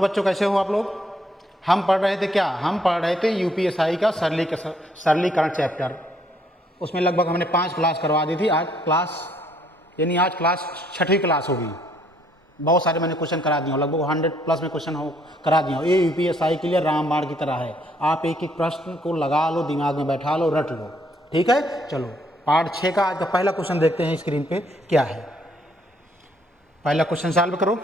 चलो बच्चों, कैसे हो आप लोग? हम पढ़ रहे थे क्या? हम पढ़ रहे थे यूपीएसआई का सरलीकरण चैप्टर। उसमें लगभग हमने 5 क्लास करवा दी थी। आज क्लास 6वीं क्लास होगी। बहुत सारे मैंने क्वेश्चन करा दिए, लगभग 100+ में क्वेश्चन करा दिया। ये यूपीएसआई के लिए रामबाण की तरह है। आप एक एक प्रश्न को लगा लो, दिमाग में बैठा लो, रट लो। ठीक है, चलो पार्ट 6 का आज का पहला क्वेश्चन देखते हैं स्क्रीन पे क्या है। पहला क्वेश्चन सॉल्व करो।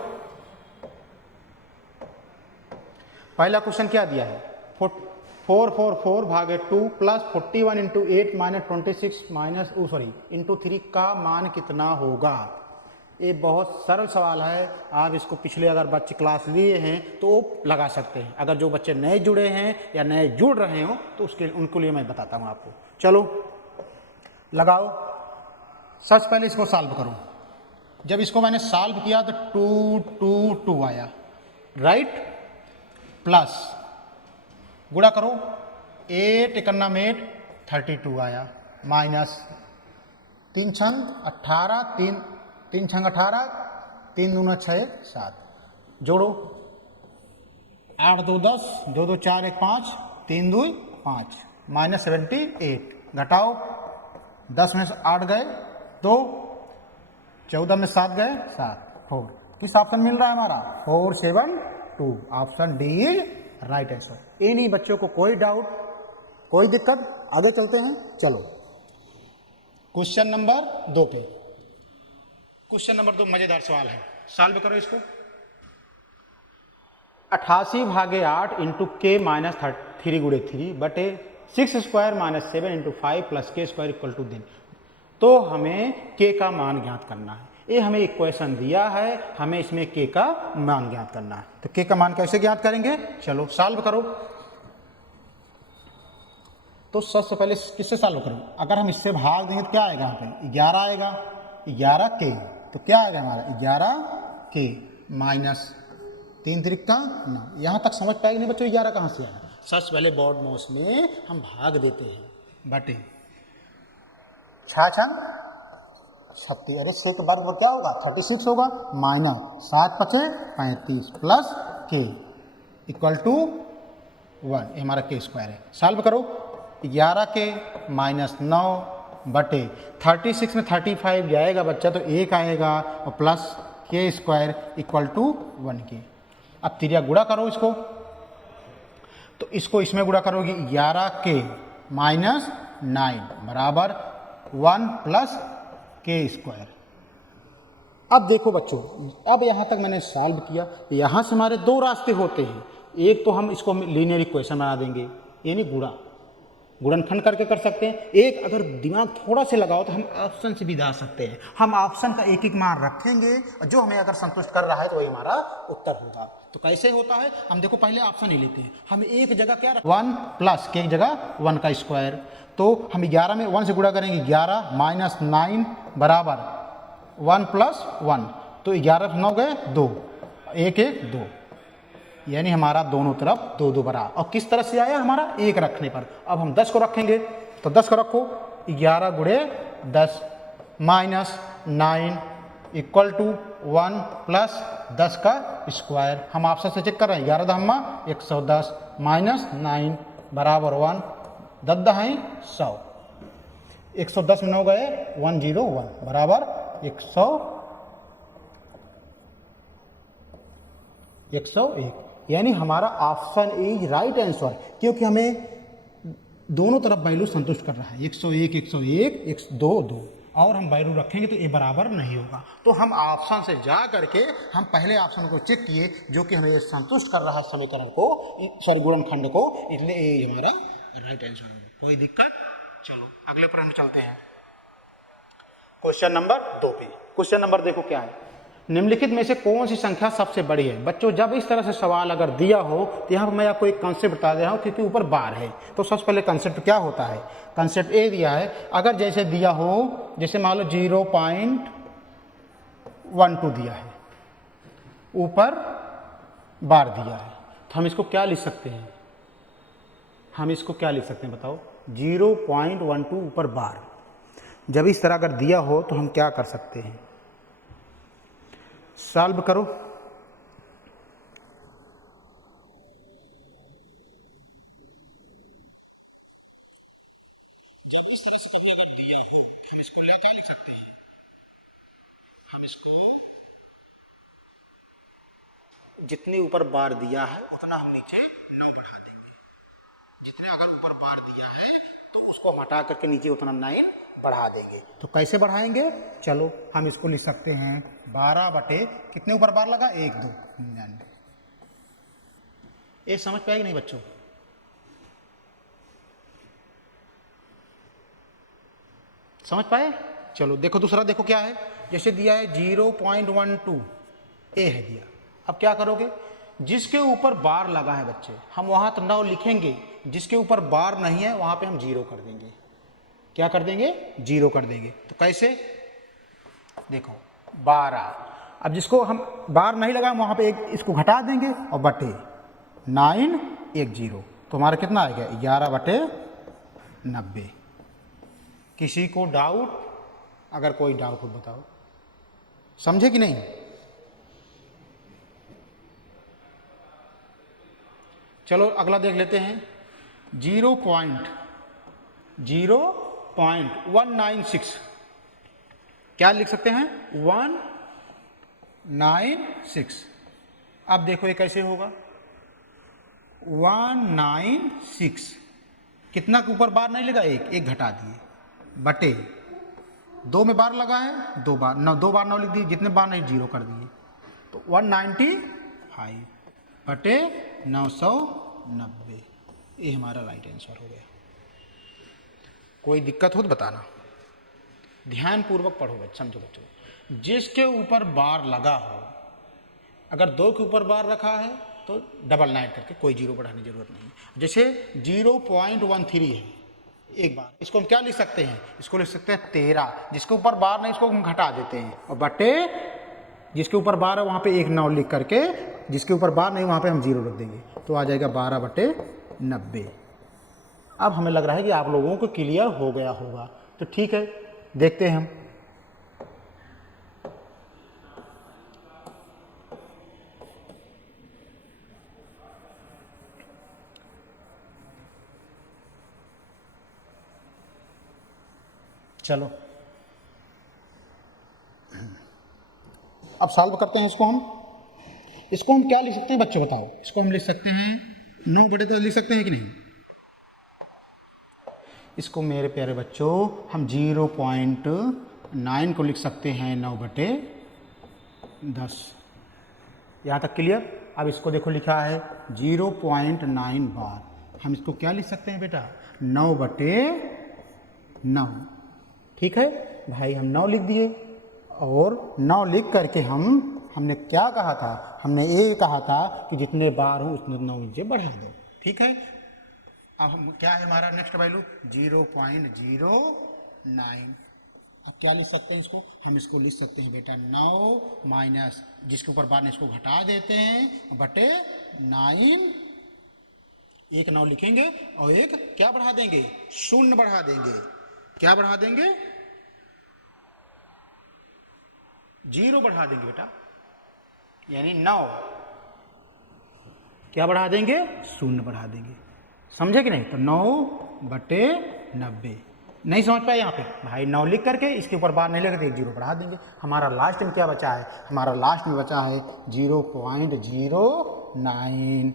पहला क्वेश्चन क्या दिया है? 4 भागे 2 प्लस 41 इंटू 8 माइनस 26 इंटू 3 का मान कितना होगा? ये बहुत सरल सवाल है। आप इसको पिछले अगर बच्चे क्लास लिए हैं तो वो लगा सकते हैं। अगर जो बच्चे नए जुड़े हैं या नए जुड़ रहे हो तो उनके लिए मैं बताता हूँ आपको। चलो लगाओ। सबसे पहले इसको सॉल्व करो। जब इसको मैंने सॉल्व किया तो 2 2 2 आया, राइट। प्लस गुणा करो, 8 एकन्ना 8 32 आया, माइनस 3 छंग 18 3 छंग 18 3 दूना 6 7, जोड़ो 8 2 10 2 2 4 1 5 3 2 5 माइनस 78, घटाओ 10 में से 8 गए 2, 14 में 7 गए 7 4। किस ऑप्शन मिल रहा है हमारा? 4 7 2। Option D is right answer. ये नहीं बच्चों को कोई डाउट, कोई दिक्कत? आगे चलते हैं। चलो क्वेश्चन नंबर 2 पे। क्वेश्चन नंबर 2 मजेदार सवाल है, सॉल्व करो इसको। 88 भागे 8 इंटू के माइनस 3 गुड़े 3 बटे 6 स्क्वायर माइनस 7 इंटू 5 प्लस के स्क्वायर इक्वल टू दिन। तो हमें के का मान ज्ञात करना है। ये हमें इक्वेशन दिया है, हमें इसमें के का मान ज्ञात करना है। तो के का मान कैसे ज्ञात करेंगे? चलो सॉल्व करो। तो सबसे पहले किससे सॉल्व करूं? अगर हम इससे भाग देंगे तो क्या आएगा? यहाँ पे 11 आएगा, 11 के। तो क्या आएगा हमारा? 11 के माइनस 3 त्रिका 9। यहाँ तक समझ पाएगी नहीं बच्चों 11 कहाँ से आया? सबसे पहले बोर्ड मॉस में हम भाग देते हैं, बटे 6 छंग 36, अरे 6 के वर्ग क्या होगा? 36 होगा, माइनस 7 5 35 प्लस के इक्वल टू 1। ये हमारा के स्क्वायर है। सॉल्व करो। 11 के माइनस 9 बटे 36 में 35 जाएगा बच्चा तो 1 आएगा, और प्लस के स्क्वायर इक्वल टू 1 के। अब तिरिया गुणा करो इसको, तो इसको इसमें गुणा करोगे 11 के माइनस 9 बराबर 1 प्लस के स्क्वायर। अब देखो बच्चों, अब यहाँ तक मैंने सॉल्व किया। यहाँ से हमारे 2 रास्ते होते हैं। एक तो हम इसको लीनियर इक्वेशन बना देंगे, यानी गुणनखंड करके कर सकते हैं। एक अगर दिमाग थोड़ा से लगाओ तो हम ऑप्शन से भी जा सकते हैं। हम ऑप्शन का एक एक मान रखेंगे और जो हमें अगर संतुष्ट कर रहा है तो वही हमारा उत्तर होगा। तो कैसे होता है? हम देखो पहले ऑप्शन ही लेते हैं। हम एक जगह क्या 1 प्लस के एक जगह 1 का स्क्वायर। तो हम 11 में 1 से गुणा करेंगे, 11 माइनस 9 बराबर 1 प्लस 1। तो 11 9 गए 2, 1 1 2, यानी हमारा दोनों तरफ 2 2 बराबर। और किस तरह से आया? हमारा 1 रखने पर। अब हम 10 को रखेंगे, तो 10 को रखो, 11 गुणे 10 माइनस 9 इक्वल टू 1 प्लस 10 का स्क्वायर। हम ऑप्शन से चेक कर रहे हैं। 11 दहमा 110 माइनस 9 बराबर 1, 10 दहाई 100, 110 में 9 गए 101 बराबर 101, यानी हमारा ऑप्शन इज राइट आंसर। क्योंकि हमें दोनों तरफ वैल्यू संतुष्ट कर रहा है, 101 101 102 2, और हम वैल्यू रखेंगे तो ये बराबर नहीं होगा। तो हम ऑप्शन से जा करके हम पहले ऑप्शन को चेक किए जो कि हमें संतुष्ट कर रहा है समीकरण को, गुणनखंड को, इसलिए ये हमारा राइट आंसर होगा। कोई दिक्कत? चलो अगले प्रश्न चलते हैं, क्वेश्चन नंबर 2 पे। क्वेश्चन नंबर देखो क्या है, निम्नलिखित में से कौन सी संख्या सबसे बड़ी है? बच्चों जब इस तरह से सवाल अगर दिया हो तो यहाँ पर मैं आपको एक कंसेप्ट बता दे रहा हूँ, क्योंकि ऊपर बार है। तो सबसे पहले कंसेप्ट क्या होता है? कंसेप्ट ये दिया है, अगर जैसे दिया हो, जैसे मान लो 0.12 दिया है, ऊपर बार दिया है, तो हम इसको क्या लिख सकते हैं? हम इसको क्या लिख सकते हैं बताओ? 0.12 ऊपर बार। जब इस तरह अगर दिया हो तो हम क्या कर सकते हैं? सॉल्व करो। जब इस तरह से कभी अगर दिया हो तो हम इसको क्या लिख सकते हैं, हम इसको जितनी ऊपर बार दिया है उतना हम नीचे 9 बढ़ा देंगे। जितने अगर ऊपर बार दिया है तो उसको हम हटा करके नीचे उतना 9 बढ़ा देंगे। तो कैसे बढ़ाएंगे, चलो हम इसको लिख सकते हैं 12 बटे कितने ऊपर बार लगा, 1 2 99। ये समझ पाएगी नहीं बच्चों? समझ पाए? चलो देखो दूसरा, देखो क्या है, जैसे दिया है 0.12 ए है दिया। अब क्या करोगे, जिसके ऊपर बार लगा है बच्चे हम वहां तो 9 लिखेंगे, जिसके ऊपर बार नहीं है वहां पे हम 0 कर देंगे। क्या कर देंगे, 0 कर देंगे। तो कैसे, देखो 12, अब जिसको हम बार नहीं लगा वहां पे एक इसको घटा देंगे और बटे 9 1 0, तो हमारा कितना आएगा 11 बटे 90। किसी को डाउट, अगर कोई डाउट हो बताओ, समझे कि नहीं? चलो अगला देख लेते हैं, 0.196 क्या लिख सकते हैं, 196। अब देखो ये कैसे होगा, 196 कितना के ऊपर बार नहीं लगा, एक घटा दिए, बटे 2 में बार लगा है 2 बार, 2 बार 9 लिख दिए, जितने बार नहीं 0 कर दिए, तो 195 बटे 990। ये हमारा राइट आंसर हो गया। कोई दिक्कत हो तो बताना, ध्यान पूर्वक पढ़ो बच्चों, समझो बच्चों। जिसके ऊपर बार लगा हो, अगर 2 के ऊपर बार रखा है तो डबल 9 करके, कोई 0 बढ़ाने की जरूरत नहीं है। जैसे 0.13 है एक बार, इसको हम क्या लिख सकते हैं, इसको लिख सकते हैं 13। जिसके ऊपर बार नहीं इसको हम घटा देते हैं और बटे जिसके ऊपर बार है वहाँ पे 1 9 लिख करके, जिसके ऊपर बार नहीं वहाँ पे हम 0 रख देंगे, तो आ जाएगा 12 बटे 90। अब हमें लग रहा है कि आप लोगों को क्लियर हो गया होगा, तो ठीक है देखते हैं हम। चलो अब सॉल्व करते हैं इसको हम क्या लिख सकते हैं बच्चों बताओ, इसको हम लिख सकते हैं 9 बटे 10 लिख सकते हैं कि नहीं? इसको मेरे प्यारे बच्चों हम 0.9 को लिख सकते हैं 9 बटे 10। यहाँ तक क्लियर? अब इसको देखो लिखा है 0.9 बार, हम इसको क्या लिख सकते हैं बेटा, 9 बटे 9। ठीक है भाई, हम 9 लिख दिए और 9 लिख करके हमने क्या कहा था, हमने ये कहा था कि जितने बार हो उतने 9 नीचे बढ़ा दो। ठीक है, अब हम क्या है हमारा नेक्स्ट वैल्यू 0.09। अब क्या लिख सकते हैं इसको, हम इसको लिख सकते हैं बेटा 9 माइनस जिसके ऊपर बार ने इसको घटा देते हैं बटे 9। एक 9 लिखेंगे और एक क्या बढ़ा देंगे, 0 बढ़ा देंगे। क्या बढ़ा देंगे, 0 बढ़ा देंगे बेटा, यानी 9 क्या बढ़ा देंगे, 0 बढ़ा देंगे। समझे कि नहीं? तो 9 बटे 90। नहीं समझ पाए यहाँ पे भाई, 9 लिख करके इसके ऊपर बार नहीं लगे तो 1 0 बढ़ा देंगे। हमारा लास्ट में क्या बचा है, हमारा लास्ट में बचा है 0.09।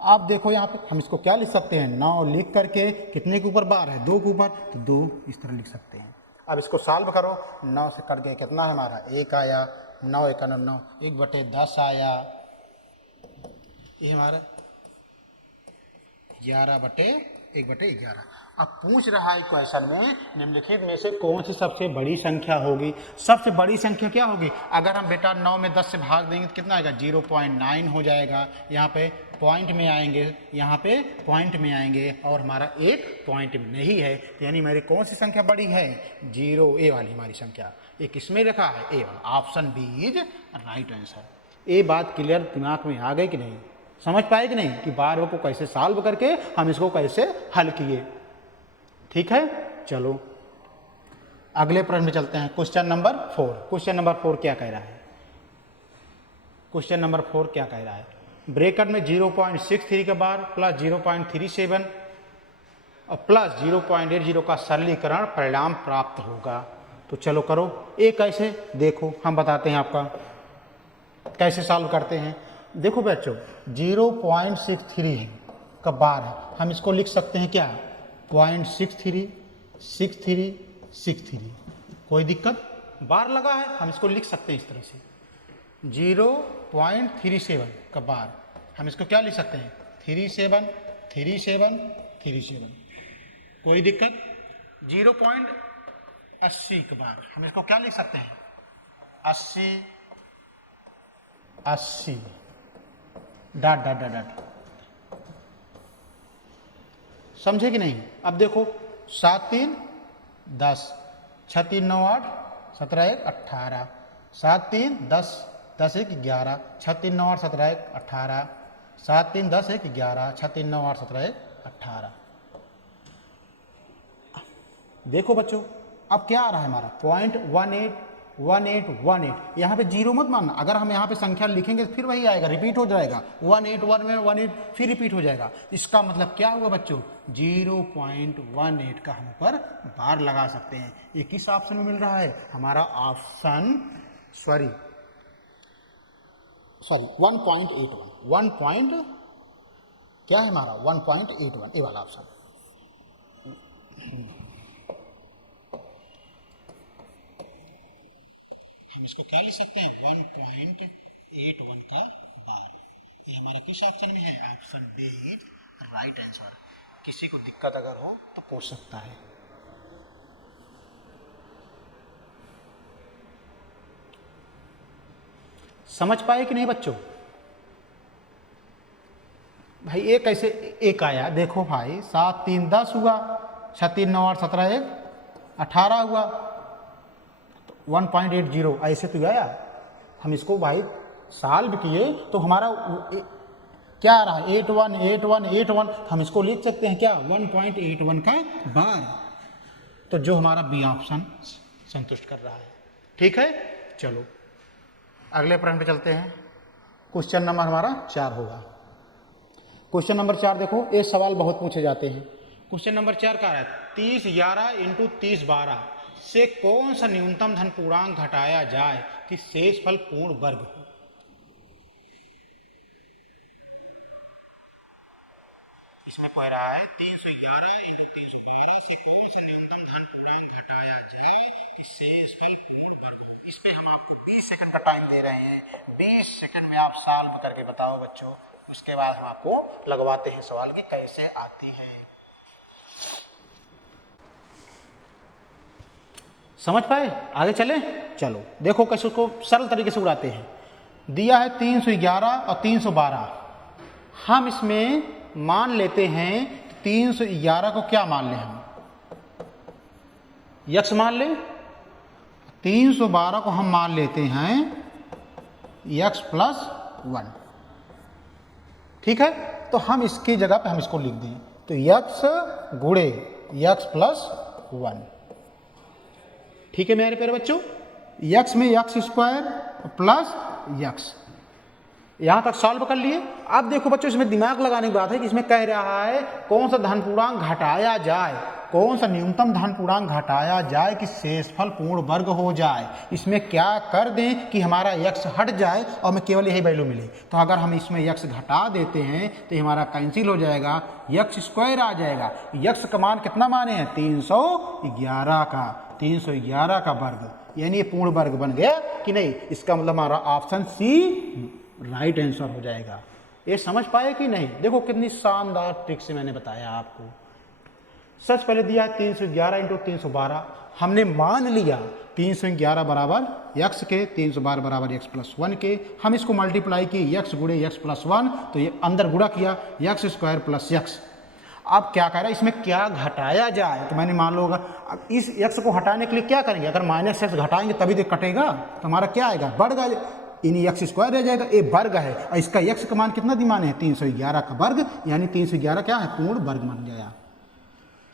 आप देखो यहाँ पे हम इसको क्या लिख सकते हैं, 9 लिख करके कितने के ऊपर बार है, 2 के ऊपर, तो 2 इस तरह लिख सकते हैं। अब इसको सॉल्व करो, 9 से कट गए कितना है हमारा, 1 आया, 9 1 9, 1 बटे 10 आया, ये हमारा 11 बटे 1 बटे 11। अब पूछ रहा है क्वेश्चन में निम्नलिखित में से कौन सी सबसे बड़ी संख्या होगी। सबसे बड़ी संख्या क्या होगी, अगर हम बेटा 9 में 10 से भाग देंगे तो कितना आएगा, 0.9 हो जाएगा। यहाँ पे पॉइंट में आएंगे, यहाँ पे पॉइंट में आएंगे और हमारा एक पॉइंट में नहीं है, तो यानी मेरी कौन सी संख्या बड़ी है, 0, ए वाली हमारी संख्या। एक इसमें रखा है ए वाला, option B is right answer. ये बात क्लियर दिमाग में आ गई कि नहीं, समझ पाए कि नहीं कि बार को कैसे सॉल्व करके हम इसको कैसे हल किए। ठीक है, चलो अगले प्रश्न में चलते हैं। Question number 4। क्वेश्चन नंबर 4 क्या कह रहा है, क्वेश्चन नंबर 4 क्या कह रहा है, ब्रैकेट में 0.63 के बार प्लस 0.37 और प्लस 0.80 का सरलीकरण परिणाम प्राप्त होगा। तो चलो करो। ये कैसे, देखो हम बताते हैं आपका कैसे सॉल्व करते हैं। देखो बच्चों 0.63 है का बार है, हम इसको लिख सकते हैं क्या 0.636363। कोई दिक्कत, बार लगा है हम इसको लिख सकते हैं इस तरह से 0.37 का बार, हम इसको क्या लिख सकते हैं 373737। कोई दिक्कत, 0.80 का बार हम इसको क्या लिख सकते हैं 80 डॉट डॉट डॉट डॉट। समझे कि नहीं। अब देखो 7 3 10, 6 3 9 8, 17 1 18, 7 3 10, 10 1 11, 6 3 9 8 17 1 18, 7 3 10 1 11, 6 3 9 8 17 1 18। देखो बच्चों अब क्या आ रहा है हमारा 0.181818। यहाँ पे जीरो मत मानना, अगर हम यहाँ पे संख्या लिखेंगे तो फिर वही आएगा, रिपीट हो जाएगा 1818 फिर रिपीट हो जाएगा। इसका मतलब क्या हुआ बच्चों 0.18 का हम ऊपर बार लगा सकते हैं। ये किस ऑप्शन में मिल रहा है हमारा ऑप्शन 1.81 क्या है हमारा 1.81 ये वाला ऑप्शन। हम इसको क्या लिख सकते हैं 1.81 का बार। ये हमारा किस ऑप्शन में है, option B is right answer. किसी को दिक्कत अगर हो तो पूछ सकता है। समझ पाए कि नहीं बच्चों। भाई एक ऐसे एक आया, देखो भाई 7 3 10 हुआ, 6 3 9 8 17 1 18 हुआ, 1.80 ऐसे तो आया। हम इसको भाई सॉल्व किए तो हमारा क्या आ रहा है 818181। हम इसको लिख सकते हैं क्या 1.81 का बार। तो जो हमारा बी ऑप्शन संतुष्ट कर रहा है। ठीक है, चलो अगले प्रश्न पे चलते हैं। क्वेश्चन नंबर हमारा 4 होगा। क्वेश्चन नंबर 4 देखो, ये सवाल बहुत पूछे जाते हैं। क्वेश्चन नंबर 4 का है 30 11 × 30 12 से कौन सा न्यूनतम धन पूर्णांक घटाया जाए कि शेषफल पूर्ण वर्ग हो। इसमें कह रहा है 311 × 312 से कौन सा न्यूनतम धन पूर्णांक घटाया जाए कि शेषफल पूर्ण वर्ग हो। इस पे हम आपको 20 सेकंड का टाइम दे रहे हैं। 20 सेकंड में आप सॉल्व करके बताओ बच्चों, उसके बाद हम आपको लगवाते हैं सवाल की कैसे आती है। समझ पाए, आगे चले। चलो देखो कैसे उसको सरल तरीके से उड़ाते हैं। दिया है 311 और 312। हम इसमें मान लेते हैं 311 को क्या मान लें हम यक्स मान लें, 312 को हम मान लेते हैं यक्स प्लस 1। ठीक है, तो हम इसकी जगह पे हम इसको लिख दें तो यक्स गुणे यक्स प्लस 1। ठीक है मेरे प्यारे बच्चों, यक्स में यक्स स्क्वायर प्लस यक्स। यहां तक सॉल्व कर लिए। अब देखो बच्चों इसमें दिमाग लगाने की बात है कि इसमें कह रहा है कौन सा धन पूर्णांक घटाया जाए, कौन सा न्यूनतम धन पूर्णांक घटाया जाए कि शेषफल पूर्ण वर्ग हो जाए। इसमें क्या कर दें कि हमारा यक्स हट जाए और हमें केवल यही वैल्यू मिले। तो अगर हम इसमें यक्स घटा देते हैं तो हमारा कैंसिल हो जाएगा, यक्स स्क्वायर आ जाएगा। यक्स का मान कितना माने हैं 311 का, 311 का वर्ग, यानी ये पूर्ण वर्ग बन गया कि नहीं। इसका मतलब हमारा ऑप्शन सी राइट आंसर हो जाएगा। ये समझ पाए कि नहीं। देखो कितनी शानदार ट्रिक से मैंने बताया आपको। सबसे पहले दिया है 311 × 312। हमने मान लिया 311 बराबर यक्स के, 312 बराबर यक्स प्लस 1 के। हम इसको मल्टीप्लाई किए यक्स गुणे यक्स प्लस 1, तो ये अंदर गुणा किया यक्स स्क्वायर प्लस यक्स। अब क्या कह रहा है इसमें क्या घटाया जाए, तो मैंने मान लो होगा इस यक्स को हटाने के लिए क्या करेंगे, अगर माइनस एक्स घटाएंगे तभी तो कटेगा, तो हमारा क्या आएगा वर्ग, इन यक्स स्क्वायर रह जाएगा। ये वर्ग है और इसका यक्स का मान कितना दिमाग है 311 का वर्ग, यानी 311 क्या है पूर्ण वर्ग बन गया।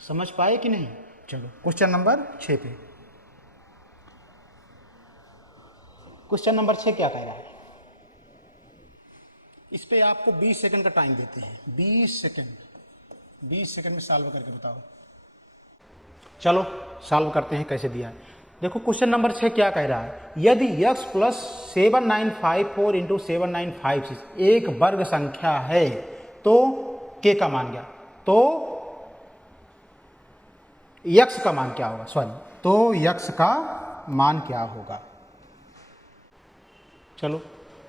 समझ पाए कि नहीं। चलो क्वेश्चन नंबर 6 पे। क्वेश्चन नंबर 6 क्या कह रहा है, इस पे आपको 20 सेकंड का टाइम देते हैं। 20 सेकंड 20 सेकंड में सॉल्व करके बताओ। चलो सॉल्व करते हैं कैसे दिया है। देखो क्वेश्चन नंबर 6 क्या कह रहा है, यदि x प्लस 7954 इंटू 7956 एक वर्ग संख्या है तो k का मान क्या, तो x का मान क्या होगा, सॉरी तो x का मान क्या होगा। चलो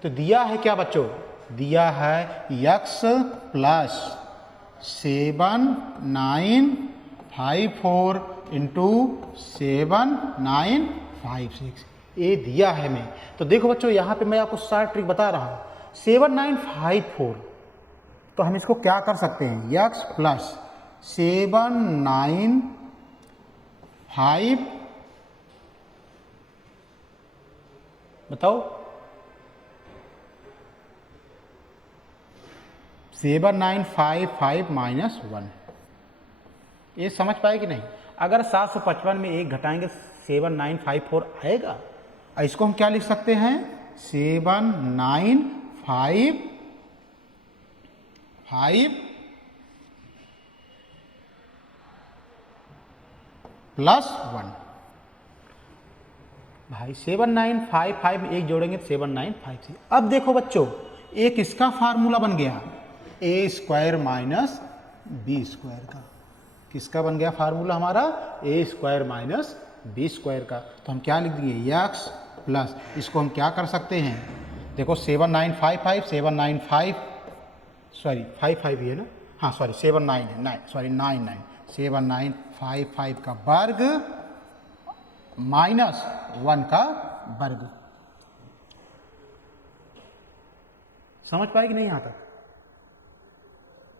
तो दिया है क्या बच्चों, दिया है x प्लस 7954 इंटू 7956 ये दिया है हमें। तो देखो बच्चों यहाँ पे मैं आपको सारा ट्रिक बता रहा हूँ। 7954 तो हम इसको क्या कर सकते हैं, x प्लस 795 बताओ 7955 माइनस 1, ये समझ पाए कि नहीं। अगर 755 में एक घटाएंगे 7954 आएगा। इसको हम क्या लिख सकते हैं, 795 प्लस 1 भाई 7955 में एक जोड़ेंगे तो 795। अब देखो बच्चों एक इसका फार्मूला बन गया ए स्क्वायर माइनस बी स्क्वायर का। किसका बन गया फार्मूला हमारा, a square minus B square का। तो हम क्या लिख दिए, x प्लस, इसको हम क्या कर सकते हैं, देखो 7955 795 सॉरी 55 ही है ना, हाँ सॉरी 79 है, 9 सॉरी 99 7955 का वर्ग माइनस 1 का वर्ग। समझ पाए कि नहीं यहाँ तक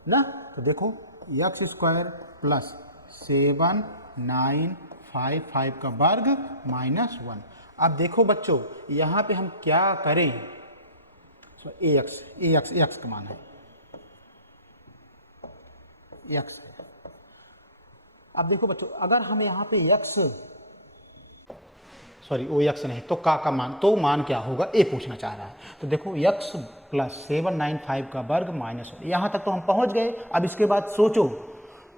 ना। तो देखो x स्क्वायर प्लस 7955 का वर्ग माइनस 1। अब देखो बच्चों यहाँ पे हम क्या करें, ax का मान है, x है। अब देखो बच्चों अगर हम यहाँ पे x सॉरी OX नहीं तो का मान, तो मान क्या होगा ए पूछना चाह रहा है। तो देखो x प्लस 795 का वर्ग माइनस 1, यहाँ तक तो हम पहुँच गए। अब इसके बाद सोचो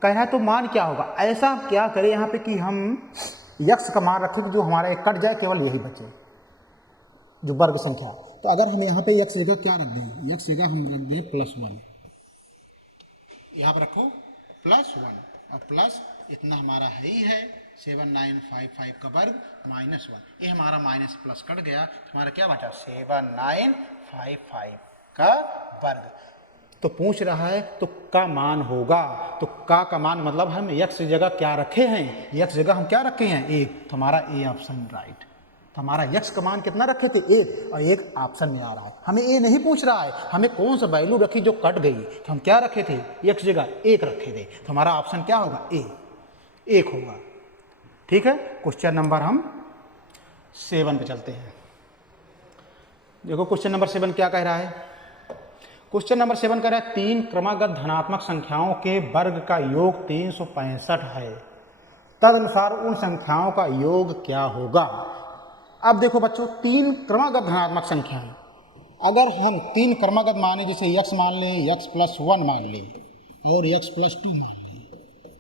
कह रहा है तो मान क्या होगा, ऐसा क्या करें यहाँ पे कि हम x का मान रखें कि जो हमारा एक कट जाए, केवल यही बचे जो वर्ग संख्या। तो अगर हम यहाँ पे x जगह क्या रख दें, x जगह हम रख दें +1, यहाँ पर रखो +1 और प्लस इतना हमारा है ही है 7955 का वर्ग माइनस 1, ये हमारा माइनस प्लस कट गया तो हमारा क्या बचा 7955 का वर्ग। तो पूछ रहा है तो का मान होगा, तो का मान मतलब हम x जगह क्या रखे हैं, x जगह हम क्या रखे हैं 1, तो हमारा ए ऑप्शन राइट। तो हमारा x का मान कितना रखे थे 1 और 1 ऑप्शन में आ रहा है। हमें ए नहीं पूछ रहा है, हमें कौन सा वैल्यू रखी जो कट गई, तो हम क्या रखे थे x जगह 1 रखे थे। तो हमारा ऑप्शन क्या होगा ए, 1 होगा। ठीक है, क्वेश्चन नंबर हम 7 पे चलते हैं। देखो क्वेश्चन नंबर 7 क्या कह रहा है, क्वेश्चन नंबर 7 कह रहा है 3 क्रमागत धनात्मक संख्याओं के वर्ग का योग 365 है, तदनुसार उन संख्याओं का योग क्या होगा। अब देखो बच्चों 3 क्रमागत धनात्मक संख्याएं, अगर हम 3 क्रमागत माने, जैसे x मान लें, x प्लस 1 मान लें और x प्लस 2 मान लें,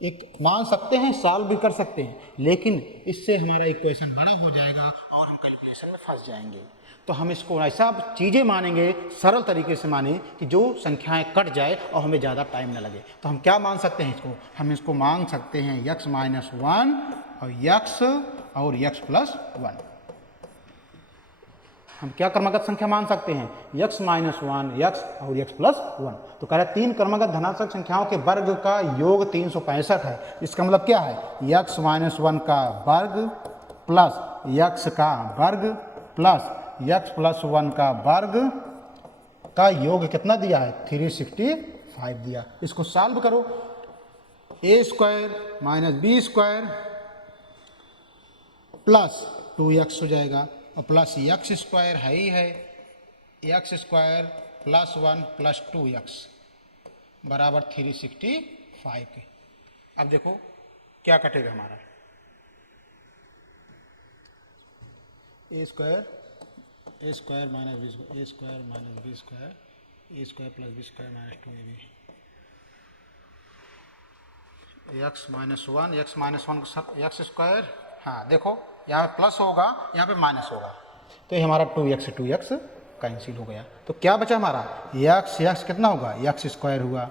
एक मान सकते हैं, सॉल्व भी कर सकते हैं, लेकिन इससे हमारा इक्वेशन बड़ा हो जाएगा और हम कैलकुलेशन में फंस जाएंगे। तो हम इसको ऐसा चीज़ें मानेंगे, सरल तरीके से माने कि जो संख्याएं कट जाए और हमें ज़्यादा टाइम ना लगे। तो हम क्या मान सकते हैं इसको, हम इसको मान सकते हैं x माइनस 1 और x प्लस 1। हम क्या क्रमागत संख्या मान सकते हैं x माइनस 1 x और x प्लस 1। तो कह रहे हैं 3 क्रमागत धनात्मक संख्याओं के वर्ग का योग 365 है। इसका मतलब क्या है, x माइनस 1 का वर्ग प्लस x का वर्ग प्लस x प्लस 1 का वर्ग का योग कितना दिया है 365 दिया। इसको सॉल्व करो, a square minus B square plus 2x हो जाएगा और प्लस x स्क्वायर है ही है, x square plus 1 plus 2x बराबर 365 के। अब देखो क्या कटेगा हमारा, a square minus B square, a square minus B square, a square plus b square minus 2ab x minus one x square, हाँ देखो यहाँ पे प्लस होगा, यहाँ पे माइनस होगा, तो ये हमारा 2x कैंसिल हो गया। तो क्या बचा हमारा x कितना होगा, एक्स स्क्वायर हुआ।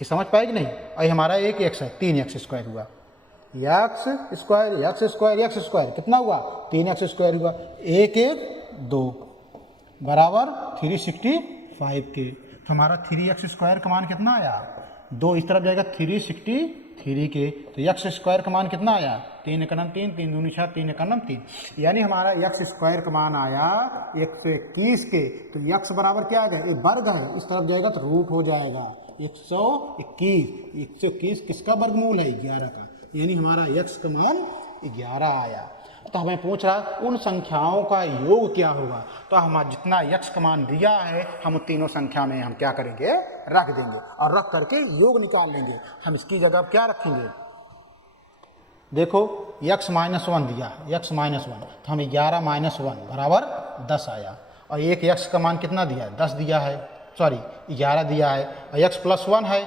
ये समझ पाएगी नहीं? और ये हमारा एक x है, 3x स्क्वायर हुआ। एक्स स्क्वायर कितना हुआ, 3x स्क्वायर हुआ। 1 1 2 बराबर 365 के। तो हमारा 3x स्क्वायर का मान कितना आया, 2 इस तरफ जाएगा 363 के, तो एक्स स्क्वायर का मान कितना आया, 3 एकनम 3, 3 दूनी 6, 3 एकनम 3, यानी हमारा एक्स स्क्वायर का मान आया 121 के। तो एक्स बराबर क्या आ गया, ये वर्ग है, इस तरफ जाएगा तो रूट हो जाएगा 121 किसका वर्गमूल है, 11 का, यानी हमारा एक्स का मान 11 आया। तो हमें पूछ रहा है उन संख्याओं का योग क्या होगा, तो हम जितना x का मान दिया है हम तीनों संख्या में हम क्या करेंगे, रख देंगे और रख करके योग निकाल लेंगे। हम इसकी जगह क्या रखेंगे, देखो x माइनस 1 दिया, x माइनस 1, तो हमें 11 माइनस 1 बराबर 10 आया। और एक x का मान कितना दिया है, 10 दिया है, सॉरी 11 दिया है, और x प्लस 1 है,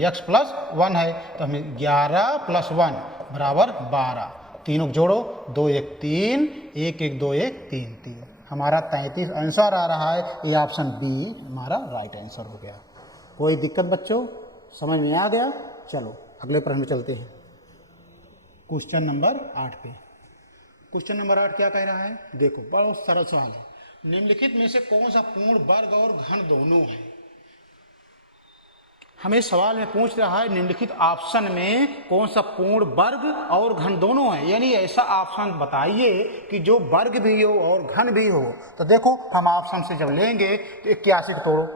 x प्लस 1 है, तो हमें 11 प्लस 1 बराबर 12, तीनों जोड़ो 2 1 3, 1 1 2 1 3 3, हमारा 33 आंसर आ रहा है। ये ऑप्शन बी हमारा राइट आंसर हो गया। कोई दिक्कत बच्चों, समझ में आ गया? चलो अगले प्रश्न में चलते हैं, क्वेश्चन नंबर 8 पे। क्वेश्चन नंबर 8 क्या कह रहा है, देखो बहुत सरल सवाल है। निम्नलिखित में से कौन सा पूर्ण वर्ग और घन दोनों है। हमें सवाल में पूछ रहा है निम्नलिखित ऑप्शन में कौन सा पूर्ण वर्ग और घन दोनों है, यानी ऐसा ऑप्शन बताइए कि जो वर्ग भी हो और घन भी हो। तो देखो हम ऑप्शन से जब लेंगे तो 81 को तोड़ो,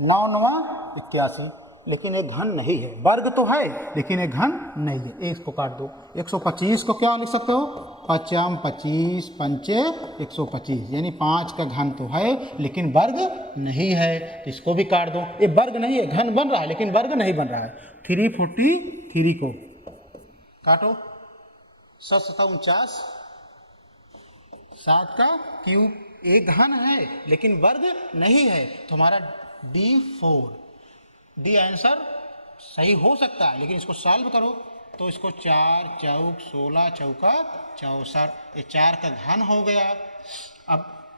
9 9 81, लेकिन एक घन नहीं है, वर्ग तो है लेकिन एक घन नहीं है, एक को काट दो। 125 को क्या लिख सकते हो, 5 25 पंचे 125, यानी 5 का घन तो है लेकिन वर्ग नहीं है, तो इसको भी काट दो। ये वर्ग नहीं है, घन बन रहा है लेकिन वर्ग नहीं बन रहा है। 343 को काटो, 7 7 49, 7 का क्यूब, एक घन है लेकिन वर्ग नहीं है, तो हमारा D4 डी आंसर सही हो सकता है, लेकिन इसको सॉल्व करो तो इसको 4 चौक 16 चौका 64, ये 4 का घन हो गया। अब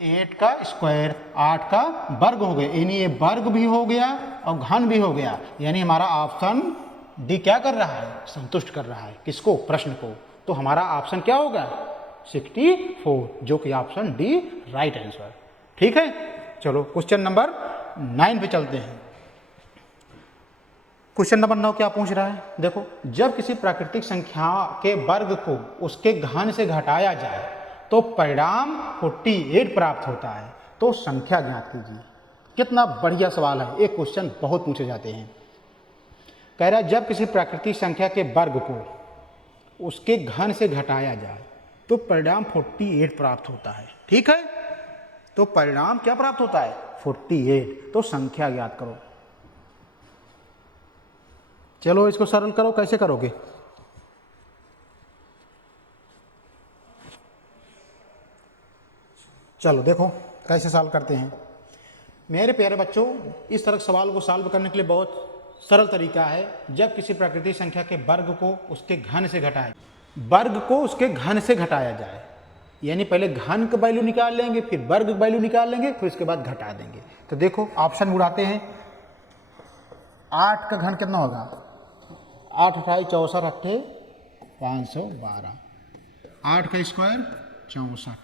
8 का स्क्वायर 8 का वर्ग हो गया, यानी ये वर्ग भी हो गया और घन भी हो गया, यानी हमारा ऑप्शन डी क्या कर रहा है, संतुष्ट कर रहा है किसको, प्रश्न को। तो हमारा ऑप्शन क्या होगा 64, जो कि ऑप्शन डी राइट आंसर। ठीक है, चलो क्वेश्चन नंबर 9 पे चलते हैं। क्वेश्चन नंबर 9 क्या पूछ रहा है, देखो जब किसी प्राकृतिक संख्या के वर्ग को उसके घन से घटाया जाए तो परिणाम 48 प्राप्त होता है, तो संख्या ज्ञात कीजिए। कितना बढ़िया सवाल है, एक क्वेश्चन बहुत पूछे जाते हैं। कह रहा है जब किसी प्राकृतिक संख्या के वर्ग को उसके घन से घटाया जाए तो परिणाम 48 प्राप्त होता है। ठीक है, तो परिणाम क्या प्राप्त होता है 48, तो संख्या ज्ञात करो। चलो इसको सरल करो, कैसे करोगे, चलो देखो कैसे सॉल्व करते हैं। मेरे प्यारे बच्चों, इस तरह सवाल को सॉल्व करने के लिए बहुत सरल तरीका है। जब किसी प्राकृतिक संख्या के वर्ग को उसके घन से घटाए, वर्ग को उसके घन से घटाया जाए, यानी पहले घन का वैल्यू निकाल लेंगे, फिर वर्ग का वैल्यू निकाल लेंगे, फिर उसके बाद घटा देंगे। तो देखो ऑप्शन उड़ाते हैं। 8 का घन कितना होगा, 8 28 64 8 512, 8 का स्क्वायर 64,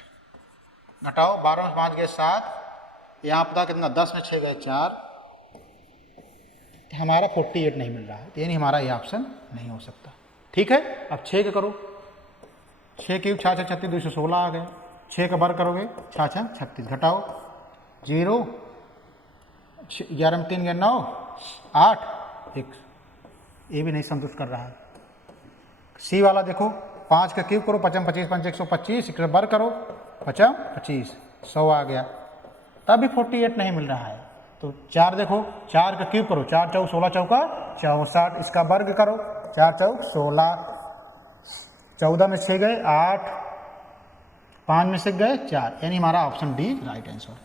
घटाओ 12 में 5 गए 7, यहाँ पता कितना 10 में 6 गए 4, हमारा 48 नहीं मिल रहा है, यानी हमारा ये ऑप्शन नहीं हो सकता। ठीक है, अब 6 का करो, 6 क्यूब 6 6 36 216 आ गए, 6 का वर्ग करोगे 6 6 36, घटाओ 0, 11 में 3 गए 9, 8 1, ये भी नहीं संतुष्ट कर रहा है। सी वाला देखो, 5 का क्यूब करो 5 25 5 125, इसका वर्ग करो 5 25 100 आ गया, तब भी 48 नहीं मिल रहा है। तो 4 देखो, 4 का क्यूब करो 4 चौक 16 चौका 64, इसका वर्ग करो 4 चौक 16, 14 में 6 गए 8, 5 में 6 गए 4, यानी हमारा ऑप्शन डी राइट आंसर।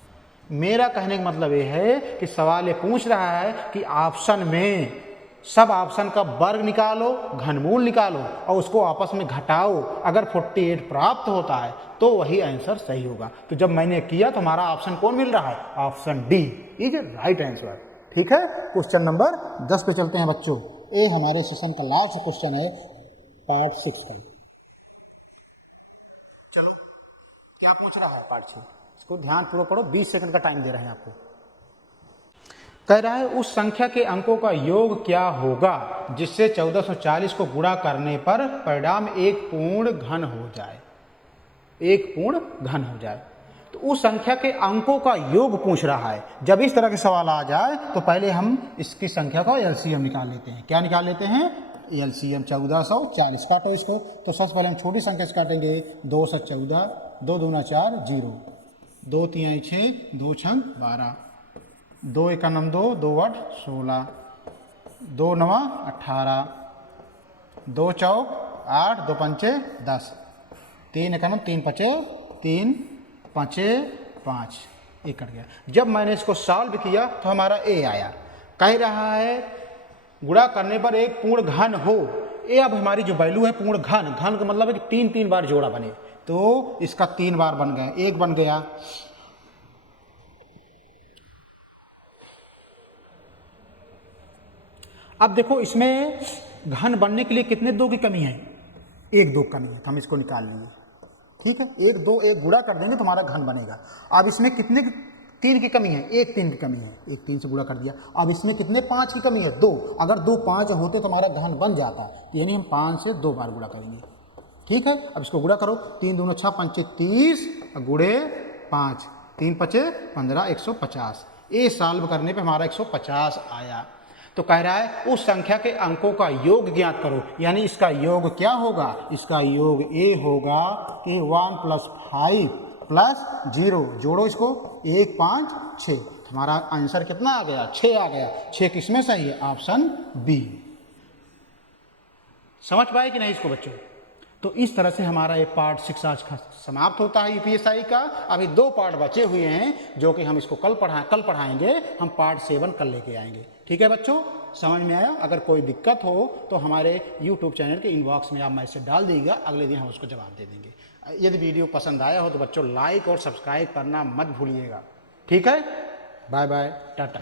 मेरा कहने का मतलब ये है कि सवाल ये पूछ रहा है कि ऑप्शन में सब ऑप्शन का वर्ग निकालो, घनमूल निकालो और उसको आपस में घटाओ। अगर 48 प्राप्त होता है तो वही आंसर सही होगा। तो जब मैंने किया तो हमारा ऑप्शन कौन मिल रहा है? Option D is right answer. ठीक है, क्वेश्चन नंबर 10 पे चलते हैं बच्चों। ये हमारे सेशन का लास्ट क्वेश्चन है पार्ट 6 का। चलो क्या पूछ रहा है पार्ट 6, इसको ध्यानपूर्वक पढ़ो, 20 सेकंड का टाइम दे रहे हैं आपको। कह रहा है उस संख्या के अंकों का योग क्या होगा जिससे 1440 को गुणा करने पर परिणाम एक पूर्ण घन हो जाए, एक पूर्ण घन हो जाए। तो उस संख्या के अंकों का योग पूछ रहा है। जब इस तरह के सवाल आ जाए तो पहले हम इसकी संख्या का एलसीएम निकाल लेते हैं। क्या निकाल लेते हैं? एलसीएम 1440। काटो इसको। तो सबसे पहले हम छोटी संख्या से काटेंगे। 2 से 14, 2 दूना 4, 0, 2 तिहाई 6, 2 छंग 12, 2 एका नम 2, 2 8 16, 2 नवा 18, 2 चौक 8, 2 पंचे 10, 3 एका नम 3 पचे 3 पाँचे 5, ये कट गया। जब मैंने इसको सॉल्व किया तो हमारा ए आया। कह रहा है गुणा करने पर एक पूर्ण घन हो। ये अब हमारी जो वैल्यू है पूर्ण घन, घन का मतलब है कि 3 बार जोड़ा बने, तो इसका 3 बार बन गया, एक बन गया। अब देखो इसमें घन बनने के लिए कितने 2 की कमी है? 1 2 कमी है, तो हम इसको निकाल लिए। ठीक है, 1 2 1 गुणा कर देंगे तो हमारा घन बनेगा। अब इसमें कितने 3 की कमी है? 1 3 की कमी है, 1 3 से गुणा कर दिया। अब इसमें कितने 5 की कमी है? 2। अगर 2 5 होते तो हमारा घन बन जाता, तो यानी हम 5 से 2 बार गुणा करेंगे। ठीक है, अब इसको गुणा करो। 3 दूना 6 पंचे 30 गुणे 5, 3 पचे 15, 150। ये सॉल्व करने पे हमारा 150 आया। तो कह रहा है उस संख्या के अंकों का योग ज्ञात करो, यानी इसका योग क्या होगा? इसका योग ये होगा कि 1 + 5 + 0, जोड़ो इसको, 1 5 6। हमारा आंसर कितना आ गया? 6 आ गया। 6 किसमें सही है? Option B. समझ पाए कि नहीं इसको बच्चों? तो इस तरह से हमारा ये पार्ट 6 आज समाप्त होता है यूपीएसआई का। अभी 2 पार्ट बचे हुए हैं जो कि हम इसको कल पढ़ाएंगे। हम पार्ट 7 कल लेके आएंगे। ठीक है बच्चों, समझ में आया? अगर कोई दिक्कत हो तो हमारे यूट्यूब चैनल के इनबॉक्स में आप मैसेज डाल दीजिएगा, अगले दिन हम उसको जवाब दे देंगे। यदि वीडियो पसंद आया हो तो बच्चों लाइक और सब्सक्राइब करना मत भूलिएगा। ठीक है, बाय बाय, टाटा।